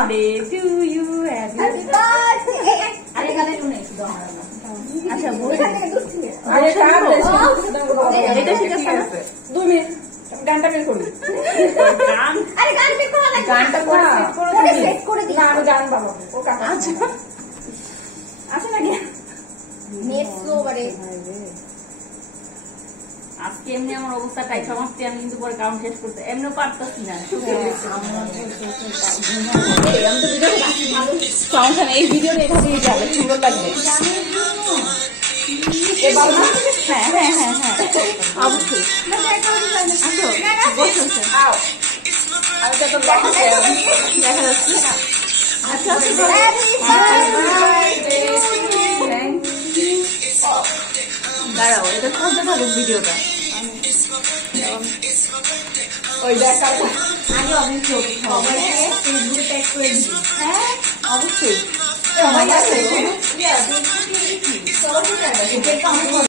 Birthday to you, happy birthday. আরে গানে শুনে একটু আচ্ছা বল। আরে কার এটা ঠিক আছে 2 মিনিট গানটা বের করি। গান, আরে গান বের করা লাগবে, গানটা পরে সেট করে দিই। না আমি গান বানাবো ও কাকা। আচ্ছা আচ্ছা নাকি নেট স্লো বারে। আজকে এমনি আমার অবস্থা টাই সমাপ্তি, আমি কিন্তু পরে কাউন্ট শেষ করতে এমনি পারতাছি না। এই ভিডিওটা এভাবেই যাবে, সুন্দর লাগবে। হ্যাঁ হ্যাঁ হ্যাঁ হ্যাঁ অবশ্যই। আসো বসো দেখা যাচ্ছে। আচ্ছা দাঁড়াও, এটা চলতে থাকুক ভিডিওটা। ওই দেখা আগে অবশ্যই সবাইকে ফেসবুকে ট্যাগ করে দিবি। হ্যাঁ অবশ্যই সবাই আছে।